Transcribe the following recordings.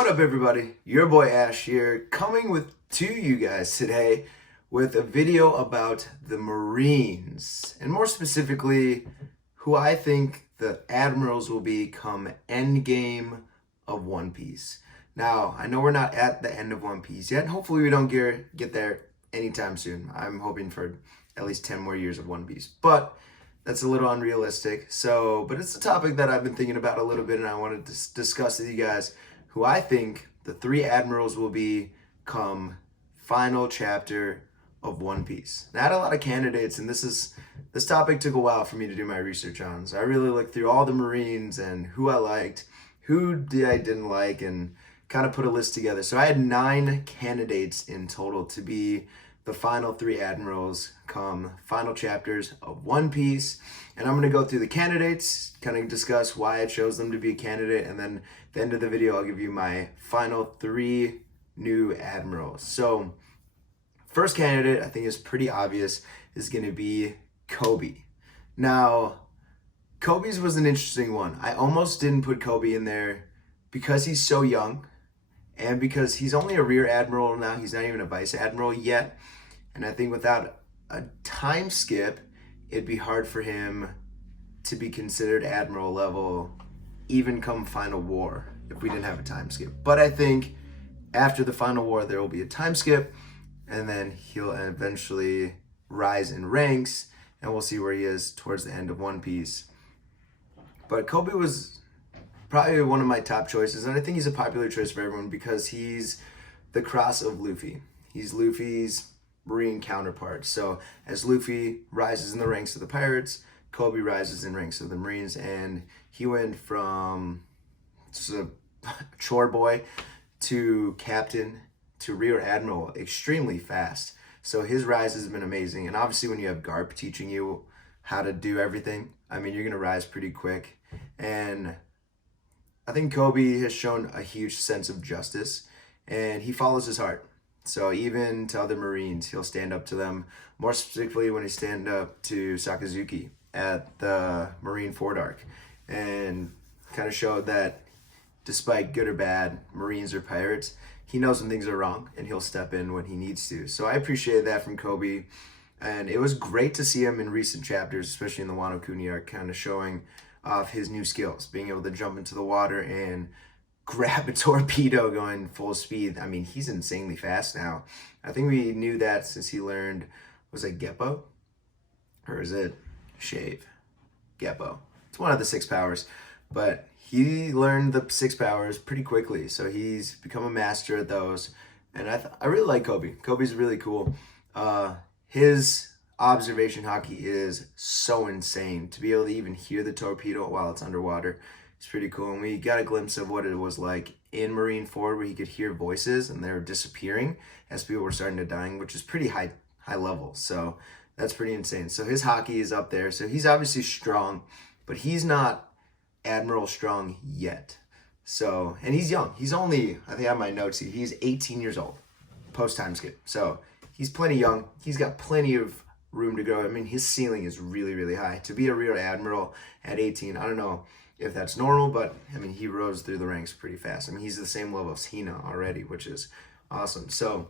What up, everybody? Your boy Ash here, coming to you guys today with a video about the Marines, and more specifically, who I think the Admirals will be come endgame of One Piece. Now, I know we're not at the end of One Piece yet. Hopefully we don't get there anytime soon. I'm hoping for at least 10 more years of One Piece, but that's a little unrealistic. But it's a topic that I've been thinking about a little bit, and I wanted to discuss with you guys who I think the three admirals will be come final chapter of One Piece. Now, I had a lot of candidates, and this topic took a while for me to do my research on. So I really looked through all the Marines and who I liked, who I didn't like, and kind of put a list together. So I had 9 candidates in total to be the final 3 admirals come final chapters of One Piece. And I'm going to go through the candidates, kind of discuss why I chose them to be a candidate, and then at the end of the video I'll give you my final 3 new admirals. So first candidate, I think is pretty obvious, is going to be Kobe. Now, Kobe's was an interesting one. I almost didn't put Kobe in there because he's so young, and because he's only a rear admiral now. He's not even a vice admiral yet. And I think without a time skip, it'd be hard for him to be considered admiral level even come final war if we didn't have a time skip. But I think after the final war, there will be a time skip, and then he'll eventually rise in ranks, and we'll see where he is towards the end of One Piece. But Kobe was probably one of my top choices, and I think he's a popular choice for everyone because he's the cross of Luffy. He's Luffy's Marine counterpart. So as Luffy rises in the ranks of the pirates, Kobe rises in ranks of the Marines, and he went from just a chore boy to captain to rear admiral extremely fast. So his rise has been amazing, and obviously when you have Garp teaching you how to do everything, I mean, you're going to rise pretty quick. And I think Kobe has shown a huge sense of justice, and he follows his heart. So even to other Marines, he'll stand up to them, more specifically when he stand up to Sakazuki at the Marine Fort arc, and kind of showed that despite good or bad, Marines or pirates, he knows when things are wrong, and he'll step in when he needs to. So I appreciated that from Kobe, and it was great to see him in recent chapters, especially in the Wano Kuni arc, kind of showing off his new skills, being able to jump into the water and grab a torpedo going full speed. I mean, he's insanely fast now. I think we knew that since he learned, was it Geppo? Or is it Shave? Geppo. It's one of the 6 powers. But he learned the 6 powers pretty quickly, so he's become a master at those. And I really like Kobe. Kobe's really cool. His observation hockey is so insane. To be able to even hear the torpedo while it's underwater, it's pretty cool. And we got a glimpse of what it was like in Marine Ford, where he could hear voices and they were disappearing as people were starting to dying, which is pretty high level. So that's pretty insane. So his hockey is up there. So he's obviously strong, but he's not admiral strong yet. So, and he's young. He's only, I think I have my notes here, he's 18 years old post time skip. So he's plenty young. He's got plenty of room to go. I mean, his ceiling is really, really high. To be a rear admiral at 18, I don't know if that's normal, but I mean, he rose through the ranks pretty fast. I mean, he's the same level as Hina already, which is awesome. So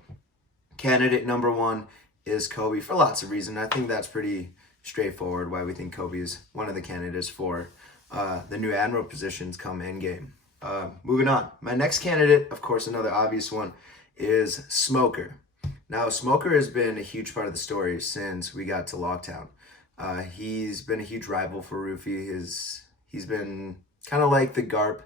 candidate number 1 is Kobe for lots of reasons. I think that's pretty straightforward why we think Kobe is one of the candidates for the new admiral positions come endgame. Moving on. My next candidate, of course, another obvious one, is Smoker. Now, Smoker has been a huge part of the story since we got to Lockdown. He's been a huge rival for Ruffy. He's been kind of like the Garp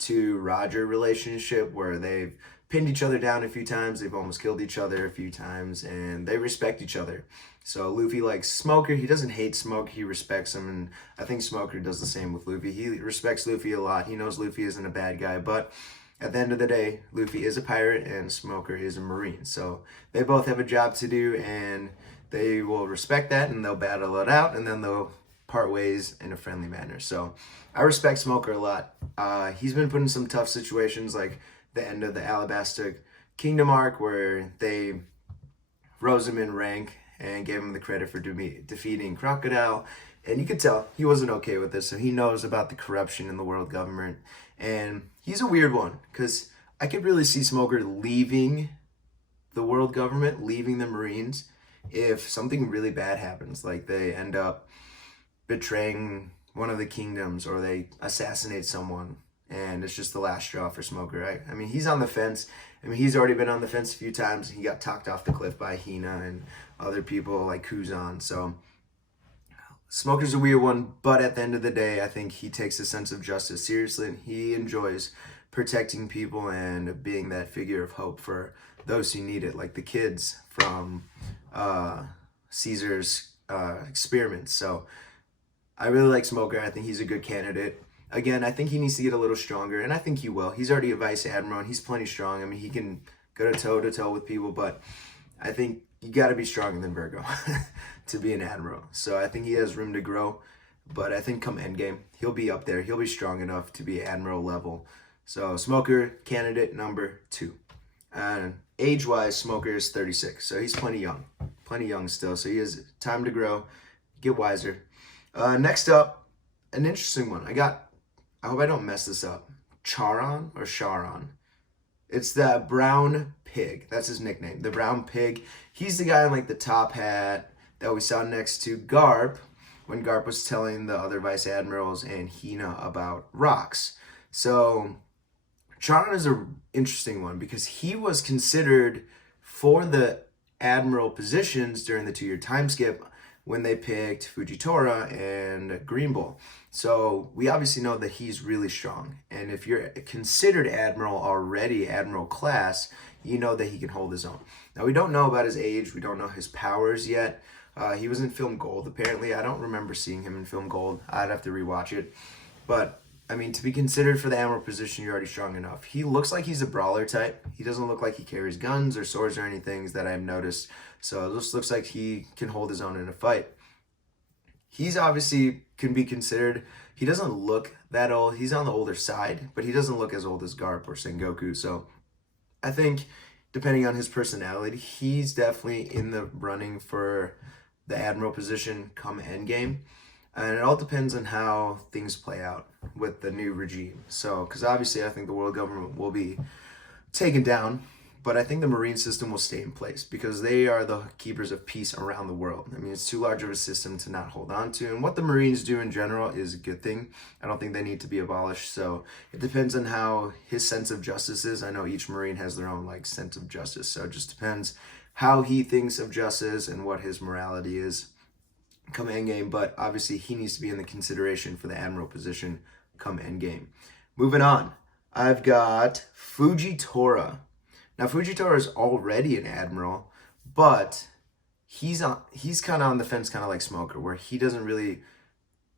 to Roger relationship, where they've pinned each other down a few times, they've almost killed each other a few times, and they respect each other. So Luffy likes Smoker. He doesn't hate Smoker, he respects him, and I think Smoker does the same with Luffy. He respects Luffy a lot. He knows Luffy isn't a bad guy, but at the end of the day, Luffy is a pirate and Smoker is a Marine. So they both have a job to do, and they will respect that, and they'll battle it out, and then they'll part ways in a friendly manner. So I respect Smoker a lot. He's been put in some tough situations, like the end of the Alabasta Kingdom arc, where they rose him in rank and gave him the credit for defeating Crocodile. And you could tell he wasn't okay with this, so he knows about the corruption in the world government. And he's a weird one, because I could really see Smoker leaving the world government, leaving the Marines, if something really bad happens, like they end up betraying one of the kingdoms or they assassinate someone and it's just the last straw for Smoker, right? I mean, he's on the fence. I mean, he's already been on the fence a few times. He got talked off the cliff by Hina and other people like Kuzan. So Smoker's a weird one, but at the end of the day, I think he takes a sense of justice seriously and he enjoys protecting people and being that figure of hope for those who need it, like the kids from Caesar's experiments. So I really like Smoker. I think he's a good candidate. Again, I think he needs to get a little stronger, and I think he will. He's already a vice admiral, and he's plenty strong. I mean, he can go to toe with people, but I think you got to be stronger than Virgo to be an admiral. So I think he has room to grow, but I think come endgame, he'll be up there. He'll be strong enough to be admiral level. So Smoker, candidate number 2. And age-wise, Smoker is 36, so he's plenty young still. So he has time to grow, get wiser. Next up, an interesting one. I hope I don't mess this up. Charon or Charon. It's the brown pig. That's his nickname. The brown pig. He's the guy in like the top hat that we saw next to Garp when Garp was telling the other vice admirals and Hina about rocks. So Charon is an interesting one because he was considered for the admiral positions during the 2-year time skip when they picked Fujitora and Green Bull. So we obviously know that he's really strong. And if you're considered admiral already, admiral class, you know that he can hold his own. Now, we don't know about his age. We don't know his powers yet. He was in Film Gold, apparently. I don't remember seeing him in Film Gold. I'd have to rewatch it. But, I mean, to be considered for the admiral position, you're already strong enough. He looks like he's a brawler type. He doesn't look like he carries guns or swords or anything that I've noticed. So it just looks like he can hold his own in a fight. He's obviously can be considered, he doesn't look that old. He's on the older side, but he doesn't look as old as Garp or Sengoku. So I think depending on his personality, he's definitely in the running for the admiral position come endgame. And it all depends on how things play out with the new regime. So, because obviously I think the world government will be taken down, but I think the Marine system will stay in place because they are the keepers of peace around the world. I mean, it's too large of a system to not hold on to. And what the Marines do in general is a good thing. I don't think they need to be abolished. So it depends on how his sense of justice is. I know each Marine has their own like sense of justice. So it just depends how he thinks of justice and what his morality is come endgame. But obviously he needs to be in the consideration for the admiral position come endgame. Moving on, I've got Fujitora. Now, Fujitora is already an admiral, but he's kind of on the fence, kind of like Smoker, where he doesn't really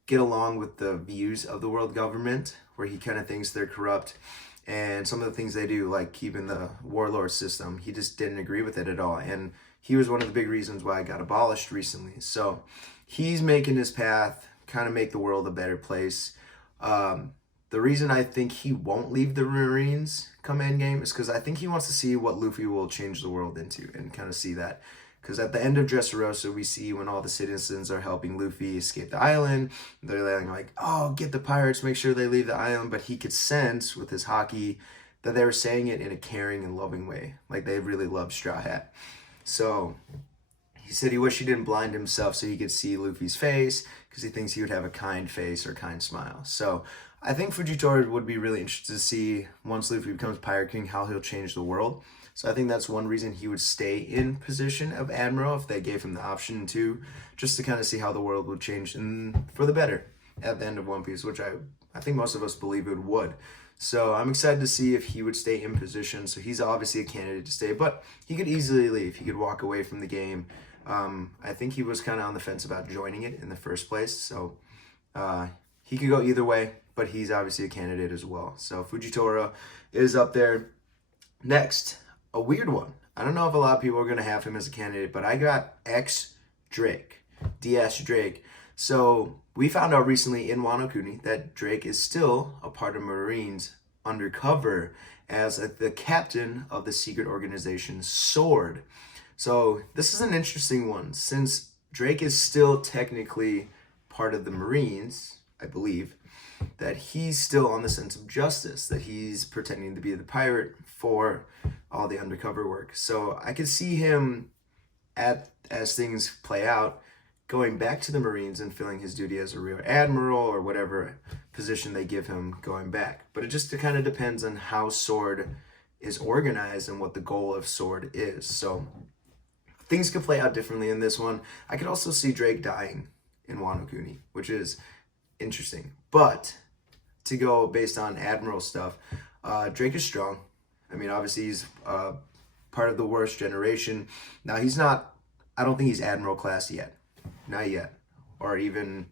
get along with the views of the world government, where he kind of thinks they're corrupt, and some of the things they do, like keeping the warlord system, he just didn't agree with it at all, and he was one of the big reasons why it got abolished recently. So he's making his path, kind of make the world a better place. The reason I think he won't leave the Marines come endgame is because I think he wants to see what Luffy will change the world into and kind of see that. Because at the end of Dressrosa, we see when all the citizens are helping Luffy escape the island, they're like, oh, get the pirates, make sure they leave the island. But he could sense with his haki that they were saying it in a caring and loving way. Like they really loved Straw Hat. So he said he wished he didn't blind himself so he could see Luffy's face because he thinks he would have a kind face or kind smile. So I think Fujitora would be really interested to see once Luffy becomes Pirate King how he'll change the world. So I think that's one reason he would stay in position of Admiral if they gave him the option to, just to kind of see how the world would change and for the better at the end of One Piece, which I think most of us believe it would. So I'm excited to see if he would stay in position. So he's obviously a candidate to stay, but he could easily leave. He could walk away from the game. I think he was kind of on the fence about joining it in the first place. So he could go either way, but he's obviously a candidate as well. So Fujitora is up there. Next, a weird one. I don't know if a lot of people are going to have him as a candidate, but I got X Drake, DS Drake. So we found out recently in Wano Kuni that Drake is still a part of Marines undercover as the captain of the secret organization Sword. So this is an interesting one since Drake is still technically part of the Marines, I believe. that he's still on the sense of justice, that he's pretending to be the pirate for all the undercover work. So I could see him, as things play out, going back to the Marines and filling his duty as a real admiral or whatever position they give him going back. But it just kind of depends on how Sword is organized and what the goal of Sword is. So things could play out differently in this one. I could also see Drake dying in Wano Kuni, which is interesting. But to go based on Admiral stuff, Drake is strong. I mean, obviously he's part of the worst generation. Now he's not, I don't think he's Admiral class yet. Not yet. Or even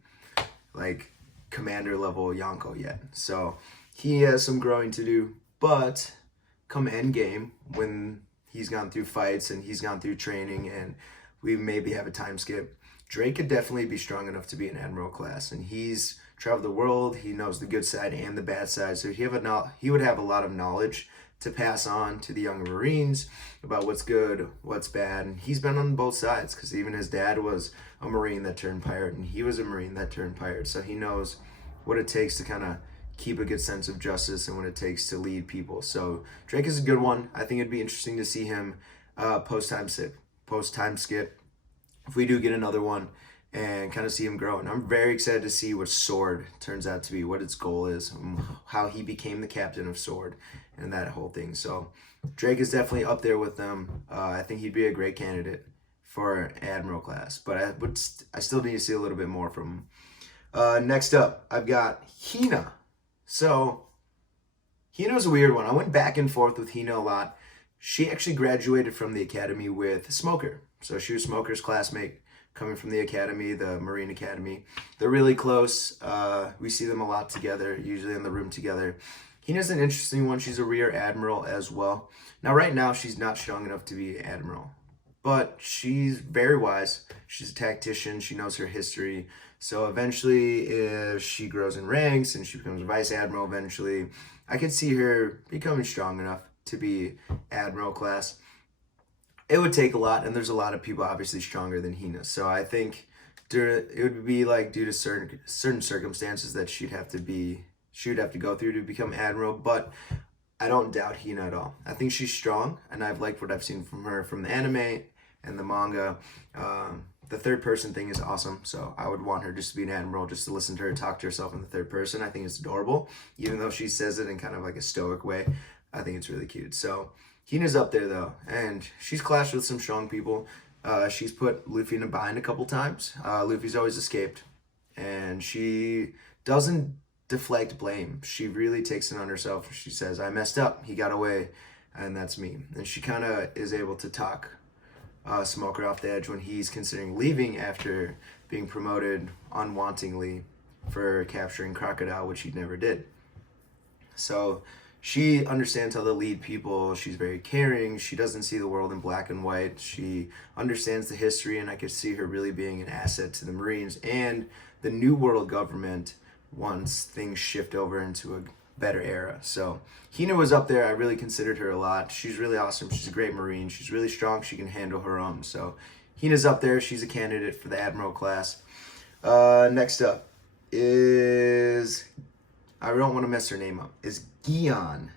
like commander level Yonko yet. So he has some growing to do. But come endgame, when he's gone through fights and he's gone through training and we maybe have a time skip, Drake could definitely be strong enough to be an Admiral class. And he's traveled the world. He knows the good side and the bad side. So he would have a lot of knowledge to pass on to the younger Marines about what's good, what's bad. And he's been on both sides because even his dad was a Marine that turned pirate and he was a Marine that turned pirate. So he knows what it takes to kind of keep a good sense of justice and what it takes to lead people. So Drake is a good one. I think it'd be interesting to see him post-time skip, if we do get another one, and kind of see him grow. And I'm very excited to see what Sword turns out to be, what its goal is, how he became the captain of Sword, and that whole thing. So Drake is definitely up there with them. I think he'd be a great candidate for Admiral class, but I still need to see a little bit more from him. Next up, I've got Hina. So Hina's a weird one. I went back and forth with Hina a lot. She actually graduated from the academy with Smoker. So she was Smoker's classmate coming from the academy, the Marine Academy. They're really close. We see them a lot together, usually in the room together. Hina's an interesting one. She's a rear admiral as well. Now, right now, she's not strong enough to be admiral, but she's very wise. She's a tactician. She knows her history. So eventually, if she grows in ranks and she becomes a vice admiral eventually, I could see her becoming strong enough to be admiral class. It would take a lot, and there's a lot of people obviously stronger than Hina. So I think it would be like due to certain circumstances that she would have to go through to become admiral. But I don't doubt Hina at all. I think she's strong, and I've liked what I've seen from her from the anime and the manga. The third person thing is awesome, so I would want her just to be an admiral, just to listen to her talk to herself in the third person. I think it's adorable, even though she says it in kind of like a stoic way. I think it's really cute. So Hina's up there though, and she's clashed with some strong people. She's put Luffy in a bind a couple times. Luffy's always escaped, and she doesn't deflect blame. She really takes it on herself. She says, I messed up, he got away, and that's me. And she kind of is able to talk Smoker off the edge when he's considering leaving after being promoted unwantingly for capturing Crocodile, which he never did. So she understands how to lead people. She's very caring. She doesn't see the world in black and white. She understands the history, and I could see her really being an asset to the Marines and the New World government once things shift over into a better era. So Hina was up there. I really considered her a lot. She's really awesome. She's a great Marine. She's really strong. She can handle her own. So Hina's up there. She's a candidate for the Admiral class. Next up is, I don't want to mess her name up, is Gyan.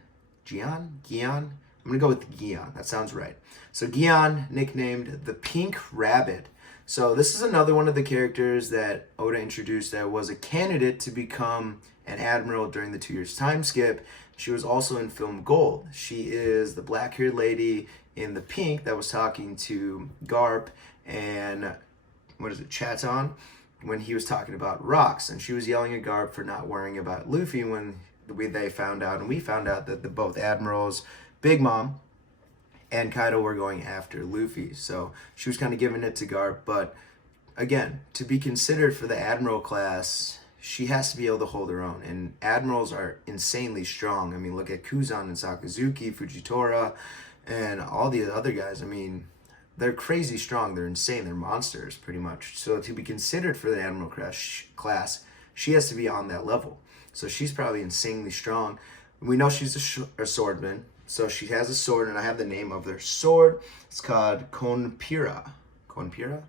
Gyan? I'm going to go with Gyan. That sounds right. So Gyan, nicknamed the Pink Rabbit. So this is another one of the characters that Oda introduced that was a candidate to become an admiral during the 2 years time skip. She was also in Film Gold. She is the black-haired lady in the pink that was talking to Garp and, Chaton, when he was talking about rocks. And she was yelling at Garp for not worrying about Luffy when they found out, and we found out that both admirals, Big Mom and Kaido, were going after Luffy. So she was kind of giving it to Garp. But again, to be considered for the admiral class, she has to be able to hold her own. And admirals are insanely strong. I mean, look at Kuzan and Sakazuki, Fujitora, and all the other guys. I mean, they're crazy strong. They're insane. They're monsters, pretty much. So to be considered for the admiral class, she has to be on that level. So she's probably insanely strong. We know she's a swordman. So she has a sword, and I have the name of their sword. It's called Konpira. Konpira?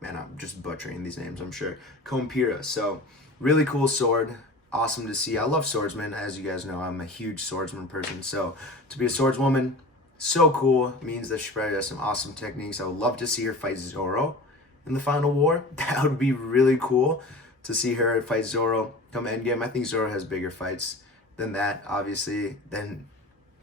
Man, I'm just butchering these names, I'm sure. Konpira. So really cool sword. awesome to see. I love swordsmen. As you guys know, I'm a huge swordsman person. So to be a swordswoman, so cool. It means that she probably has some awesome techniques. I would love to see her fight Zoro in the final war. That would be really cool to see her fight Zoro come endgame. I think Zoro has bigger fights than that, obviously, than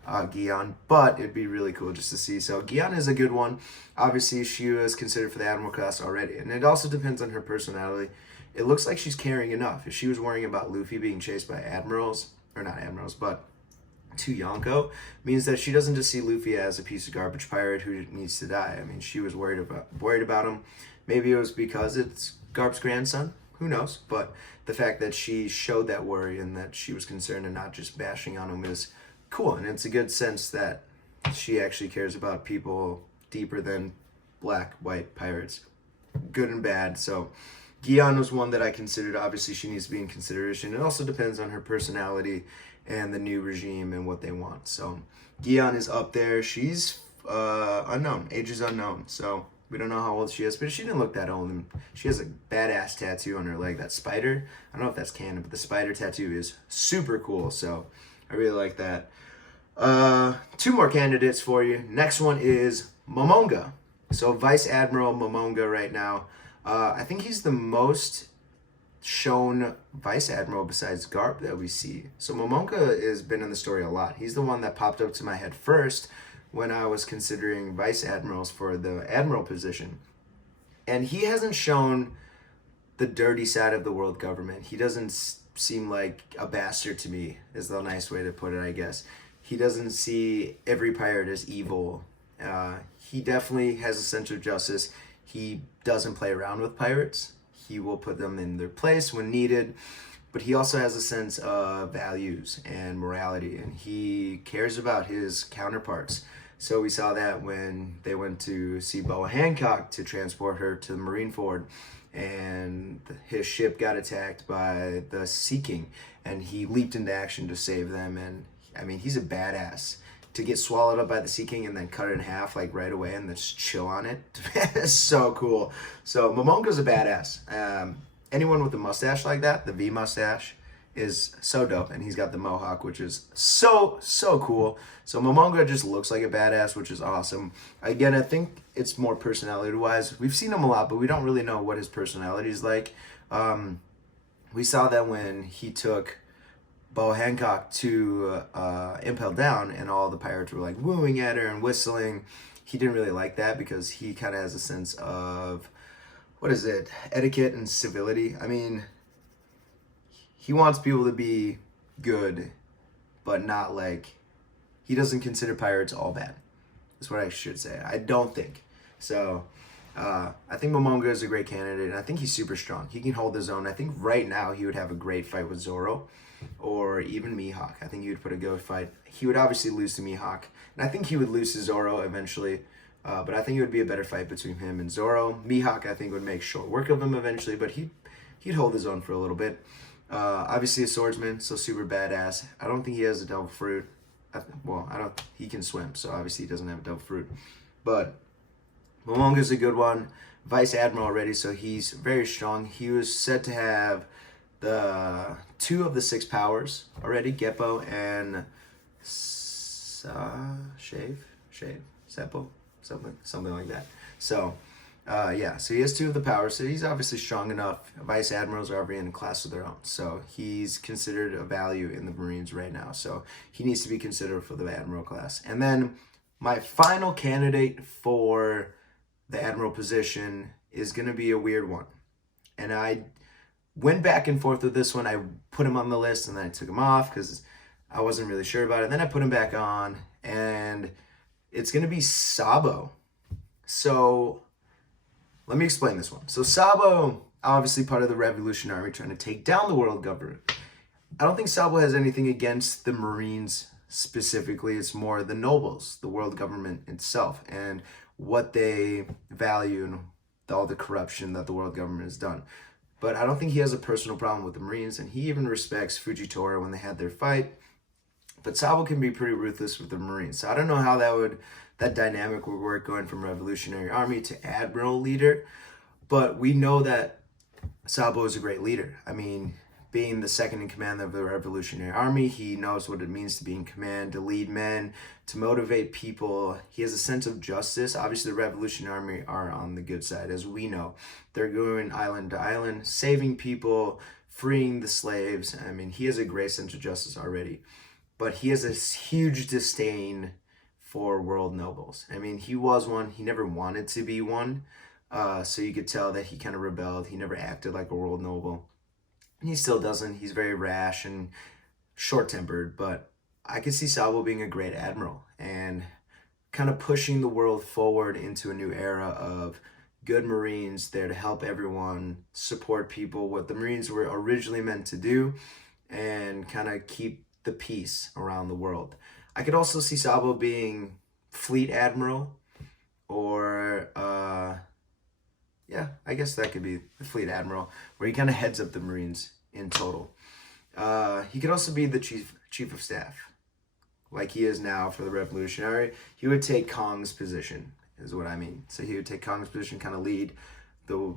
Gyan, but it'd be really cool just to see. So Gyan is a good one. Obviously, she was considered for the Admiral class already, and it also depends on her personality. It looks like she's caring enough. If she was worrying about Luffy being chased by Admirals, or not Admirals, but to Yonko, means that she doesn't just see Luffy as a piece of garbage pirate who needs to die. I mean, she was worried about him. Maybe it was because it's Garp's grandson. Who knows? But the fact that she showed that worry and that she was concerned and not just bashing on him is cool. And it's a good sense that she actually cares about people deeper than black, white pirates, good and bad. So Gyan was one that I considered. Obviously, she needs to be in consideration. It also depends on her personality and the new regime and what they want. So Gyan is up there. She's unknown. Age is unknown. So we don't know how old she is, but she didn't look that old. And she has a badass tattoo on her leg. That spider, I don't know if that's canon, but the spider tattoo is super cool. So I really like that. Two more candidates for you. Next one is Momoko. So Vice Admiral Momoko right now. I think he's the most shown Vice Admiral besides Garp that we see. So Momoko has been in the story a lot. He's the one that popped up to my head first when I was considering Vice Admirals for the Admiral position. And he hasn't shown the dirty side of the world government. He doesn't seem like a bastard to me, is the nice way to put it, I guess. He doesn't see every pirate as evil. He definitely has a sense of justice. He doesn't play around with pirates. He will put them in their place when needed. But he also has a sense of values and morality, and he cares about his counterparts. So we saw that when they went to see Boa Hancock to transport her to the Marineford, and his ship got attacked by the Sea King, and he leaped into action to save them. And I mean, he's a badass. To get swallowed up by the Sea King and then cut it in half like right away and then just chill on it, is so cool. So Momoko's a badass. Anyone with a mustache like that, the V mustache, is so dope. And he's got the mohawk, which is so cool. So Momoko just looks like a badass, which is awesome. Again, I think it's more personality-wise. We've seen him a lot, but we don't really know what his personality is like. We saw that when he took Boa Hancock to Impel Down, and all the pirates were like wooing at her and whistling. He didn't really like that because he kind of has a sense of, etiquette and civility. I mean, he wants people to be good, but not like, he doesn't consider pirates all bad. That's what I should say. I don't think. So I think Momoko is a great candidate, and I think he's super strong. He can hold his own. I think right now he would have a great fight with Zoro, or even Mihawk. I think he would put a good fight. He would obviously lose to Mihawk, and I think he would lose to Zoro eventually, but I think it would be a better fight between him and Zoro. Mihawk, I think, would make short work of him eventually, but he'd hold his own for a little bit. Obviously a swordsman, so super badass. I don't think he has a devil fruit. He can swim, so obviously he doesn't have a devil fruit. But Momongo's a good one. Vice Admiral already, so he's very strong. He was said to have the 2 of the 6 powers already, Geppo and Sabo, something like that. So so he has 2 of the powers, so he's obviously strong enough. Vice Admirals are already in a class of their own, so he's considered a value in the Marines right now, so he needs to be considered for the Admiral class. And then my final candidate for the Admiral position is going to be a weird one, and I went back and forth with this one. I put him on the list and then I took him off because I wasn't really sure about it. Then I put him back on, and it's going to be Sabo. So let me explain this one. So Sabo, obviously part of the Revolutionary Army trying to take down the world government. I don't think Sabo has anything against the Marines specifically. It's more the nobles, the world government itself, and what they value and all the corruption that the world government has done. But I don't think he has a personal problem with the Marines, and he even respects Fujitora when they had their fight. But Sabo can be pretty ruthless with the Marines. So I don't know how that dynamic would work going from Revolutionary Army to Admiral leader. But we know that Sabo is a great leader. I mean, being the second in command of the Revolutionary Army. He knows what it means to be in command, to lead men, to motivate people. He has a sense of justice. Obviously, the Revolutionary Army are on the good side, as we know. They're going island to island, saving people, freeing the slaves. I mean, he has a great sense of justice already. But he has a huge disdain for world nobles. I mean, he was one. He never wanted to be one. So you could tell that he kind of rebelled. He never acted like a world noble. He still doesn't. He's very rash and short-tempered, but I could see Sabo being a great admiral and kind of pushing the world forward into a new era of good Marines there to help everyone, support people, what the Marines were originally meant to do, and kind of keep the peace around the world. I could also see Sabo being fleet admiral, or yeah, I guess that could be the fleet admiral, where he kind of heads up the Marines in total. He could also be the chief of staff, like he is now for the Revolutionary. He would take Kong's position, is what I mean. So he would take Kong's position, kind of lead the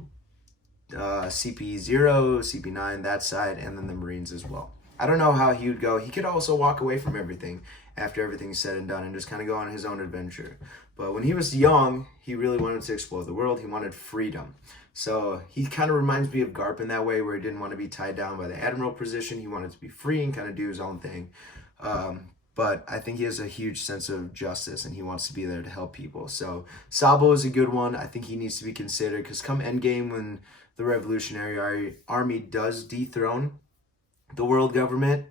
CP0, CP9, that side, and then the Marines as well. I don't know how he would go. He could also walk away from everything after everything's said and done and just kind of go on his own adventure. But when he was young, he really wanted to explore the world. He wanted freedom. So he kind of reminds me of Garp in that way, where he didn't want to be tied down by the admiral position. He wanted to be free and kind of do his own thing. But I think he has a huge sense of justice, and he wants to be there to help people. So Sabo is a good one. I think he needs to be considered, because come Endgame, when the Revolutionary Army does dethrone the world government,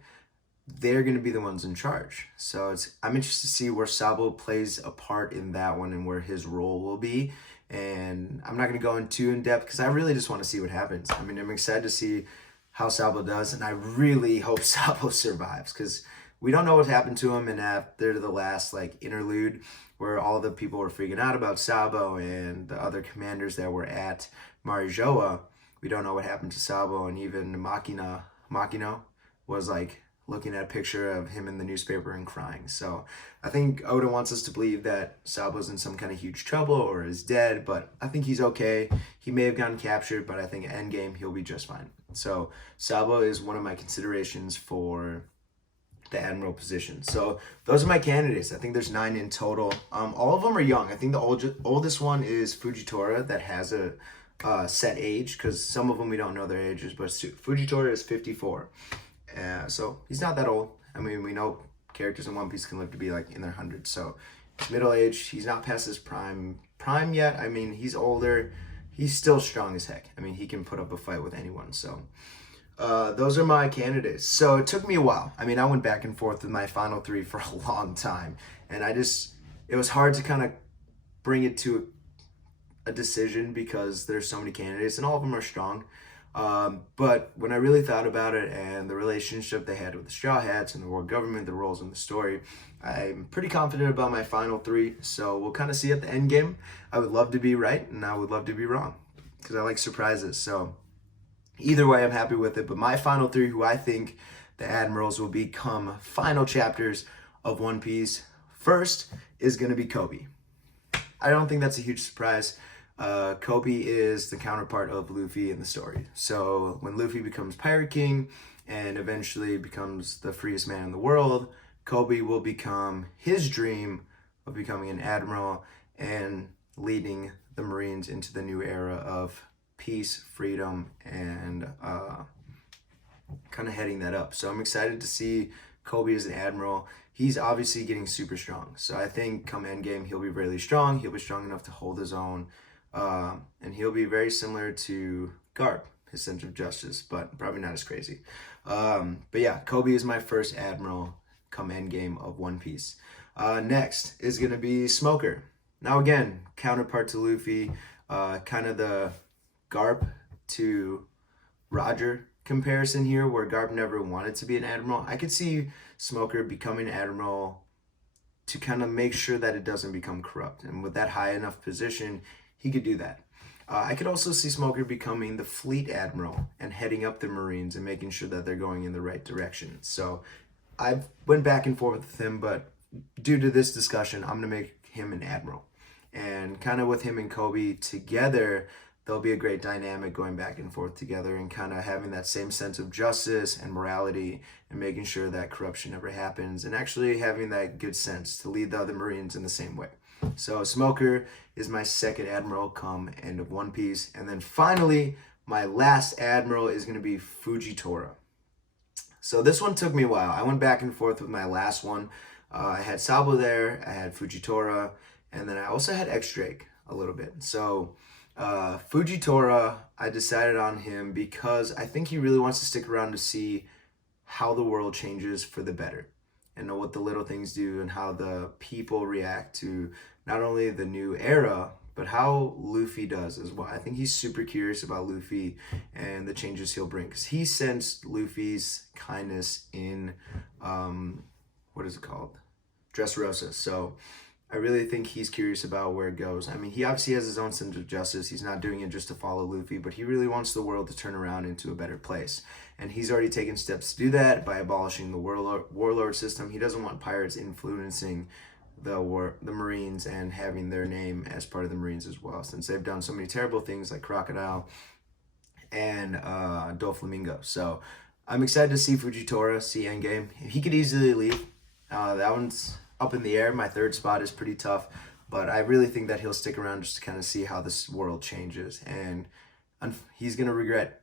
they're going to be the ones in charge. So I'm interested to see where Sabo plays a part in that one and where his role will be. And I'm not going to go in too in depth, because I really just want to see what happens. I mean, I'm excited to see how Sabo does, and I really hope Sabo survives, because we don't know what happened to him. And after the last interlude, where all the people were freaking out about Sabo and the other commanders that were at Marijoa, we don't know what happened to Sabo. And even Makino was looking at a picture of him in the newspaper and crying. So I think Oda wants us to believe that Sabo's in some kind of huge trouble or is dead, but I think he's okay. He may have gotten captured, but I think at Endgame he'll be just fine. So Sabo is one of my considerations for the admiral position. So those are my candidates. I think there's 9 in total. All of them are young. I think the oldest one is Fujitora, that has a set age, because some of them we don't know their ages, but Fujitora is 54. So he's not that old. I mean, we know characters in One Piece can live to be in their hundreds. So he's middle-aged. He's not past his prime yet. I mean, he's older. He's still strong as heck. I mean, he can put up a fight with anyone. So those are my candidates. So it took me a while. I mean, I went back and forth with my final 3 for a long time. And it was hard to kind of bring it to a decision, because there's so many candidates and all of them are strong. But when I really thought about it, and the relationship they had with the Straw Hats and the world government, the roles in the story, I'm pretty confident about my final 3. So we'll kind of see at the end game. I would love to be right, and I would love to be wrong, because I like surprises. So either way, I'm happy with it. But my final 3, who I think the Admirals will become final chapters of One Piece, first is going to be Kobe. I don't think that's a huge surprise. Kobe is the counterpart of Luffy in the story. So when Luffy becomes Pirate King and eventually becomes the freest man in the world, Kobe will become his dream of becoming an admiral and leading the Marines into the new era of peace, freedom, and kind of heading that up. So I'm excited to see Kobe as an admiral. He's obviously getting super strong. So I think come Endgame, he'll be really strong. He'll be strong enough to hold his own. And he'll be very similar to Garp, his sense of justice, but probably not as crazy. But yeah, Kobe is my first admiral come Endgame of One Piece. Next is going to be Smoker. Now again, counterpart to Luffy, kind of the Garp to Roger comparison here, where Garp never wanted to be an admiral. I could see Smoker becoming an admiral to kind of make sure that it doesn't become corrupt. And with that high enough position, he could do that. I could also see Smoker becoming the fleet admiral and heading up the Marines and making sure that they're going in the right direction. So I went back and forth with him, but due to this discussion, I'm going to make him an admiral. And kind of with him and Kobe together, there'll be a great dynamic going back and forth together and kind of having that same sense of justice and morality and making sure that corruption never happens and actually having that good sense to lead the other Marines in the same way. So Smoker is my second Admiral come end of One Piece. And then finally, my last Admiral is going to be Fujitora. So this one took me a while. I went back and forth with my last one. I had Sabo there, I had Fujitora, and then I also had X-Drake a little bit. So Fujitora, I decided on him because I think he really wants to stick around to see how the world changes for the better and know what the little things do and how the people react to not only the new era, but how Luffy does as well. I think he's super curious about Luffy and the changes he'll bring because he sensed Luffy's kindness in, what is it called? Dressrosa. So I really think he's curious about where it goes. I mean, he obviously has his own sense of justice. He's not doing it just to follow Luffy, but he really wants the world to turn around into a better place. And he's already taken steps to do that by abolishing the warlord system. He doesn't want pirates influencing the Marines and having their name as part of the Marines as well, since they've done so many terrible things like Crocodile and Doflamingo. So I'm excited to see Fujitora, see Endgame. He could easily leave. That one's up in the air. My third spot is pretty tough, but I really think that he'll stick around just to kind of see how this world changes, and he's gonna regret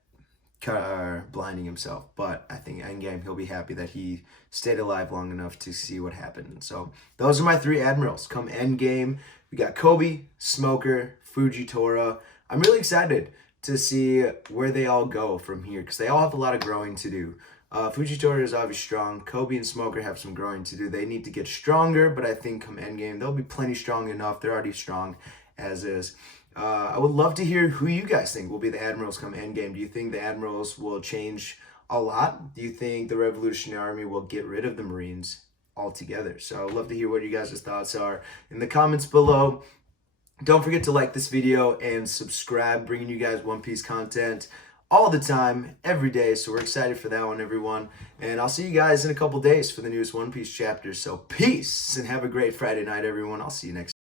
blinding himself. But I think Endgame, he'll be happy that he stayed alive long enough to see what happened. So those are my three Admirals. Come Endgame, we got Kobe, Smoker, Fujitora. I'm really excited to see where they all go from here because they all have a lot of growing to do. Fujitora is obviously strong. Kobe and Smoker have some growing to do. They need to get stronger, but I think come Endgame, they'll be plenty strong enough. They're already strong as is. I would love to hear who you guys think will be the Admirals come Endgame. Do you think the Admirals will change a lot? Do you think the Revolutionary Army will get rid of the Marines altogether? So I'd love to hear what you guys' thoughts are in the comments below. Don't forget to like this video and subscribe, bringing you guys One Piece content all the time, every day. So we're excited for that one, everyone. And I'll see you guys in a couple days for the newest One Piece chapter. So peace and have a great Friday night, everyone. I'll see you next time.